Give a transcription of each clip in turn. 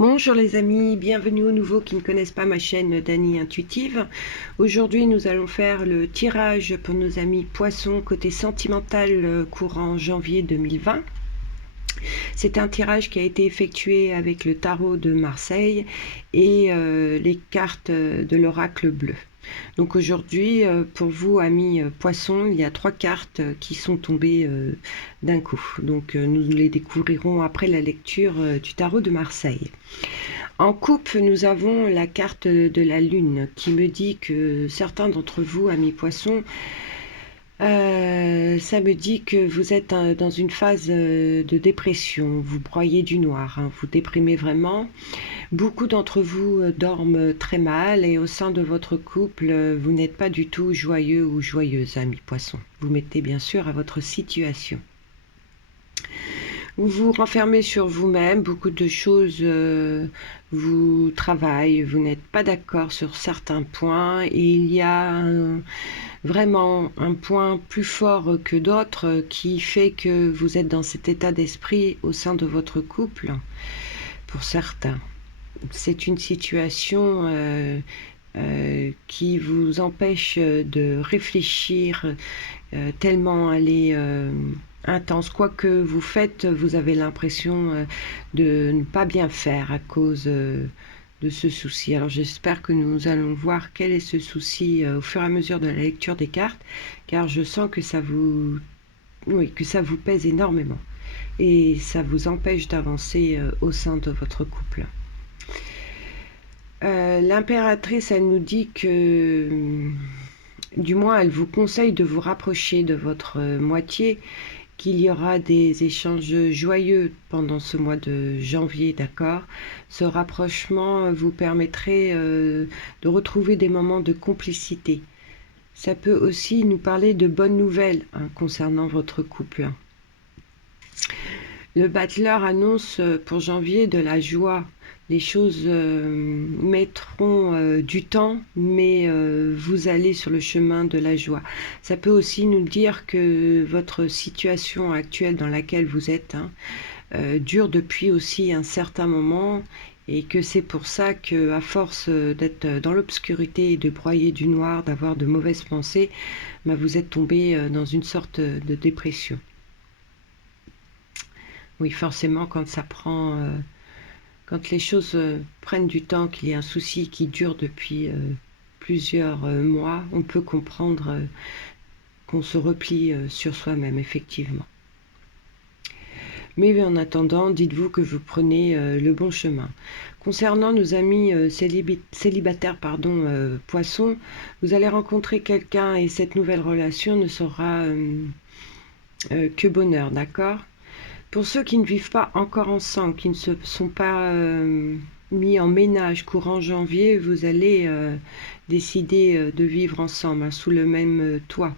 Bonjour les amis, bienvenue aux nouveaux qui ne connaissent pas ma chaîne Dany Intuitive. Aujourd'hui nous allons faire le tirage pour nos amis poissons côté sentimental courant janvier 2020. C'est un tirage qui a été effectué avec le tarot de Marseille et les cartes de l'oracle bleu. Donc aujourd'hui, pour vous, amis poissons, il y a 3 cartes qui sont tombées d'un coup. Donc nous les découvrirons après la lecture du tarot de Marseille. En coupe, nous avons la carte de la lune qui me dit que certains d'entre vous, amis poissons, ça me dit que vous êtes dans une phase de dépression, vous broyez du noir, hein, vous déprimez vraiment. Beaucoup d'entre vous dorment très mal et au sein de votre couple, vous n'êtes pas du tout joyeux ou joyeuse, amis poissons. Vous mettez bien sûr à votre situation. Vous vous renfermez sur vous-même, beaucoup de choses vous travaillent, vous n'êtes pas d'accord sur certains points et il y a vraiment un point plus fort que d'autres qui fait que vous êtes dans cet état d'esprit au sein de votre couple, pour certains. C'est une situation qui vous empêche de réfléchir tellement elle est intense. Quoi que vous faites, vous avez l'impression de ne pas bien faire à cause de ce souci. Alors j'espère que nous allons voir quel est ce souci au fur et à mesure de la lecture des cartes, car je sens que ça vous pèse énormément et ça vous empêche d'avancer au sein de votre couple. L'impératrice, elle nous dit que, du moins, elle vous conseille de vous rapprocher de votre moitié, qu'il y aura des échanges joyeux pendant ce mois de janvier, d'accord? Ce rapprochement vous permettrait de retrouver des moments de complicité. Ça peut aussi nous parler de bonnes nouvelles concernant votre couple. Le battleur annonce pour janvier de la joie. Les choses mettront du temps, mais vous allez sur le chemin de la joie. Ça peut aussi nous dire que votre situation actuelle dans laquelle vous êtes dure depuis aussi un certain moment et que c'est pour ça qu'à force d'être dans l'obscurité et de broyer du noir, d'avoir de mauvaises pensées, vous êtes tombé dans une sorte de dépression. Oui, forcément, quand les choses prennent du temps, qu'il y a un souci qui dure depuis plusieurs mois, on peut comprendre qu'on se replie sur soi-même, effectivement. Mais en attendant, dites-vous que vous prenez le bon chemin. Concernant nos amis célibataires, poissons, vous allez rencontrer quelqu'un et cette nouvelle relation ne sera que bonheur, d'accord ? Pour ceux qui ne vivent pas encore ensemble, qui ne se sont pas mis en ménage courant janvier, vous allez décider de vivre ensemble sous le même toit.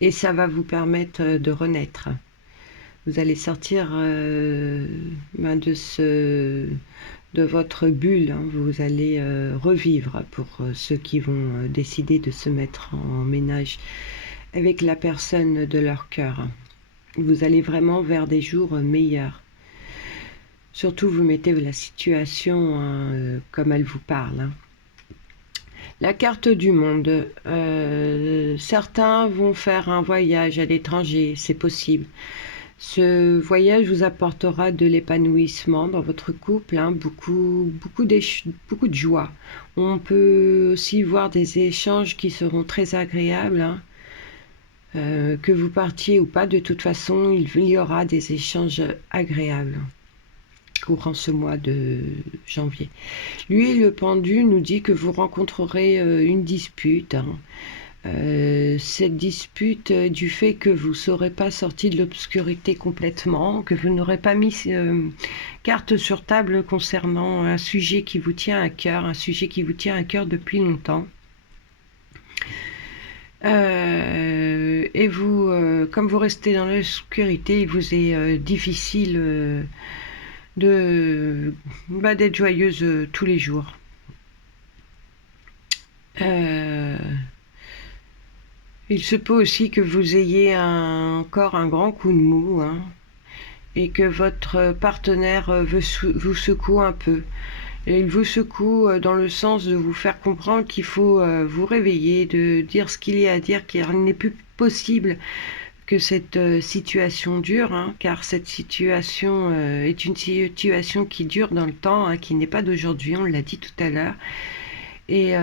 Et ça va vous permettre de renaître. Vous allez sortir de votre bulle, vous allez revivre pour ceux qui vont décider de se mettre en ménage avec la personne de leur cœur. Vous allez vraiment vers des jours meilleurs. Surtout, vous mettez la situation comme elle vous parle. La carte du monde. Certains vont faire un voyage à l'étranger, c'est possible. Ce voyage vous apportera de l'épanouissement dans votre couple, beaucoup de joie. On peut aussi voir des échanges qui seront très agréables. Que vous partiez ou pas, de toute façon, il y aura des échanges agréables courant ce mois de janvier. Lui, le pendu, nous dit que vous rencontrerez une dispute. Cette dispute du fait que vous ne serez pas sorti de l'obscurité complètement, que vous n'aurez pas mis carte sur table concernant un sujet qui vous tient à cœur, depuis longtemps. Et vous, comme vous restez dans l'obscurité, il vous est difficile d'être joyeuse tous les jours. Il se peut aussi que vous ayez encore un grand coup de mou, et que votre partenaire vous secoue un peu. Et il vous secoue dans le sens de vous faire comprendre qu'il faut vous réveiller, de dire ce qu'il y a à dire, qu'il n'est plus possible que cette situation dure, hein, car cette situation est une situation qui dure dans le temps, hein, qui n'est pas d'aujourd'hui, on l'a dit tout à l'heure. Et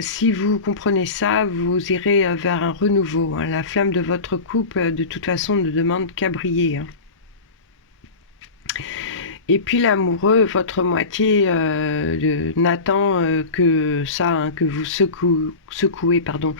si vous comprenez ça, vous irez vers un renouveau, hein. La flamme de votre couple, de toute façon, ne demande qu'à briller, hein. Et puis l'amoureux, votre moitié, n'attend que ça, hein, que vous secouez, pardon.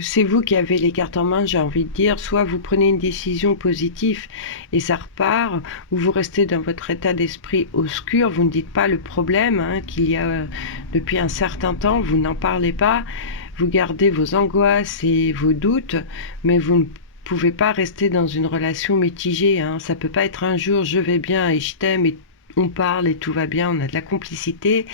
C'est vous qui avez les cartes en main, j'ai envie de dire. Soit vous prenez une décision positive et ça repart, ou vous restez dans votre état d'esprit obscur, vous ne dites pas le problème, hein, qu'il y a depuis un certain temps, vous n'en parlez pas, vous gardez vos angoisses et vos doutes, mais vous ne pouvez pas rester dans une relation mitigée, hein. Ça peut pas être un jour je vais bien et je t'aime et on parle et tout va bien, on a de la complicité,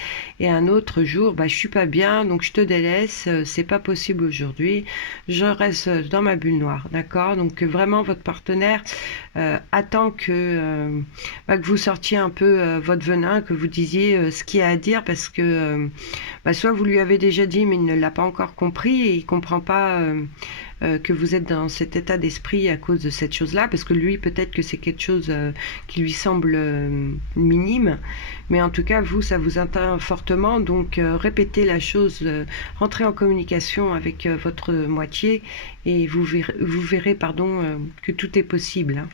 et un autre jour bah je suis pas bien donc je te délaisse, c'est pas possible aujourd'hui, je reste dans ma bulle noire, d'accord. Donc vraiment votre partenaire attend que vous sortiez un peu votre venin, que vous disiez ce qu'il y a à dire, parce que soit vous lui avez déjà dit mais il ne l'a pas encore compris et il comprend pas que vous êtes dans cet état d'esprit à cause de cette chose-là, parce que lui, peut-être que c'est quelque chose qui lui semble minime, mais en tout cas, vous, ça vous atteint fortement, donc répétez la chose, rentrez en communication avec votre moitié, et vous verrez que tout est possible, hein.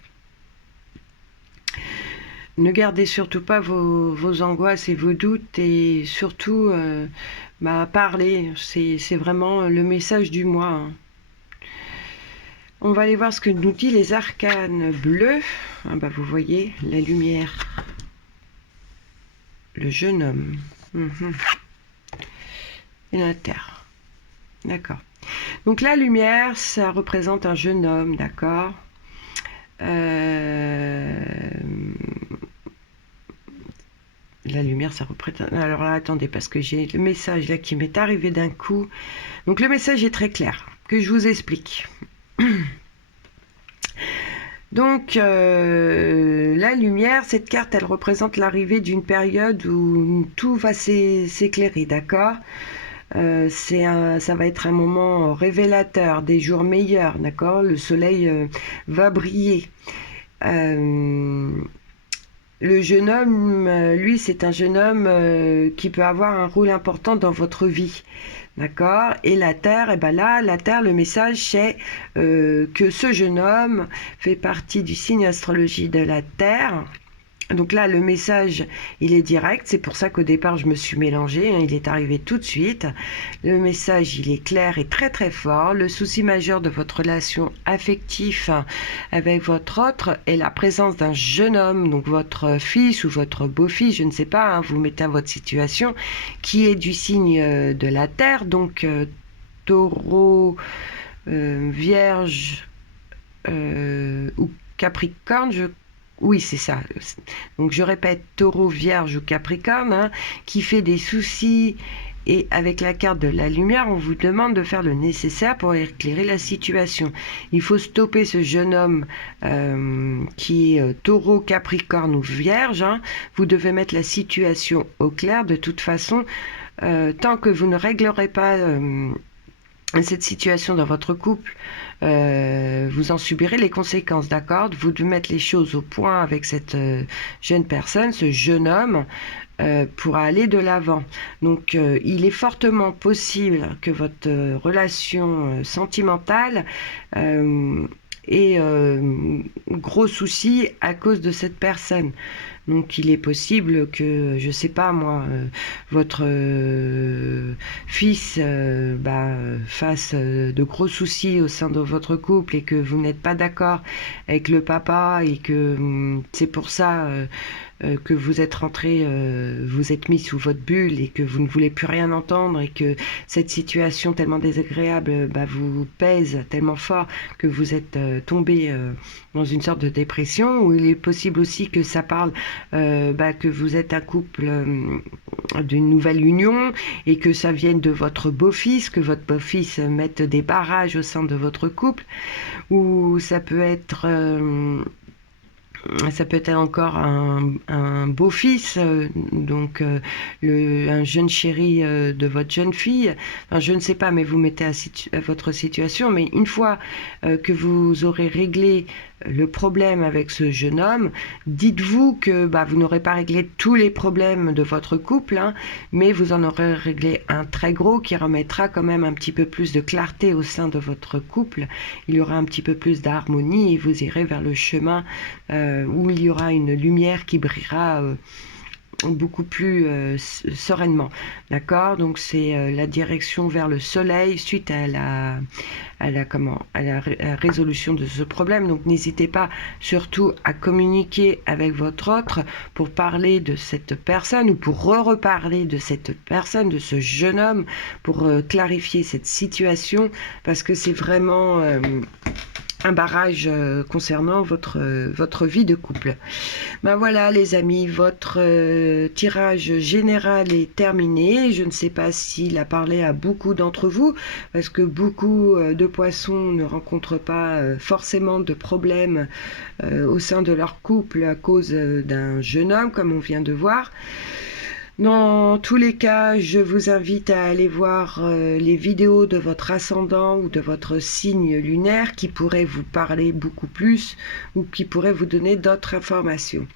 Ne gardez surtout pas vos angoisses et vos doutes, et surtout, parlez, c'est vraiment le message du mois, hein. On va aller voir ce que nous dit les arcanes bleus. Ah vous voyez, la lumière, le jeune homme, et la terre. D'accord. Donc la lumière, ça représente un jeune homme, d'accord. La lumière, ça représente... Alors là, attendez, parce que j'ai le message là qui m'est arrivé d'un coup. Donc le message est très clair, que je vous explique. Donc la lumière, cette carte, elle représente l'arrivée d'une période où tout va s'éclairer, d'accord. Ça va être un moment révélateur, des jours meilleurs, d'accord. Le soleil va briller. Le jeune homme, lui, c'est un jeune homme qui peut avoir un rôle important dans votre vie. D'accord. Et la Terre, et la Terre, le message, c'est que ce jeune homme fait partie du signe astrologie de la Terre. Donc là, le message, il est direct. C'est pour ça qu'au départ, je me suis mélangée, hein, il est arrivé tout de suite. Le message, il est clair et très très fort. Le souci majeur de votre relation affective avec votre autre est la présence d'un jeune homme, donc votre fils ou votre beau-fils, je ne sais pas, hein, vous mettez à votre situation, qui est du signe de la Terre, donc Taureau, Vierge ou Capricorne, oui, c'est ça. Donc je répète, Taureau, Vierge ou Capricorne, hein, qui fait des soucis, et avec la carte de la lumière, on vous demande de faire le nécessaire pour éclairer la situation. Il faut stopper ce jeune homme qui est Taureau, Capricorne ou Vierge, hein. Vous devez mettre la situation au clair. De toute façon, tant que vous ne réglerez pas cette situation dans votre couple, vous en subirez les conséquences, d'accord. Vous devez mettre les choses au point avec cette jeune personne, ce jeune homme, pour aller de l'avant. Donc il est fortement possible que votre relation sentimentale ait gros soucis à cause de cette personne. Donc il est possible que, je sais pas moi, votre fils fasse de gros soucis au sein de votre couple, et que vous n'êtes pas d'accord avec le papa, et que c'est pour ça que vous êtes rentré, vous êtes mis sous votre bulle, et que vous ne voulez plus rien entendre, et que cette situation tellement désagréable vous pèse tellement fort que vous êtes tombé dans une sorte de dépression. Ou il est possible aussi que ça parle que vous êtes un couple d'une nouvelle union et que ça vienne de votre beau-fils, que votre beau-fils mette des barrages au sein de votre couple, ou ça peut être encore un beau-fils, donc un jeune chéri de votre jeune fille. Enfin, je ne sais pas, mais vous mettez à votre situation. Mais une fois que vous aurez réglé le problème avec ce jeune homme, dites-vous que vous n'aurez pas réglé tous les problèmes de votre couple, hein, mais vous en aurez réglé un très gros qui remettra quand même un petit peu plus de clarté au sein de votre couple. Il y aura un petit peu plus d'harmonie et vous irez vers le chemin où il y aura une lumière qui brillera beaucoup plus sereinement. D'accord? Donc c'est la direction vers le soleil suite à la résolution de ce problème. Donc n'hésitez pas surtout à communiquer avec votre autre pour parler de cette personne ou pour reparler de cette personne, de ce jeune homme, pour clarifier cette situation, parce que c'est vraiment un barrage concernant votre vie de couple. Voilà les amis, votre tirage général est terminé. Je ne sais pas s'il a parlé à beaucoup d'entre vous, parce que beaucoup de poissons ne rencontrent pas forcément de problèmes au sein de leur couple à cause d'un jeune homme, comme on vient de voir. Dans tous les cas, je vous invite à aller voir les vidéos de votre ascendant ou de votre signe lunaire qui pourraient vous parler beaucoup plus ou qui pourraient vous donner d'autres informations.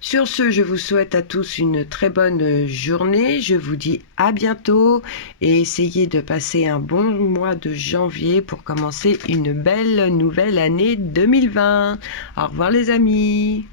Sur ce, je vous souhaite à tous une très bonne journée. Je vous dis à bientôt et essayez de passer un bon mois de janvier pour commencer une belle nouvelle année 2020. Au revoir les amis.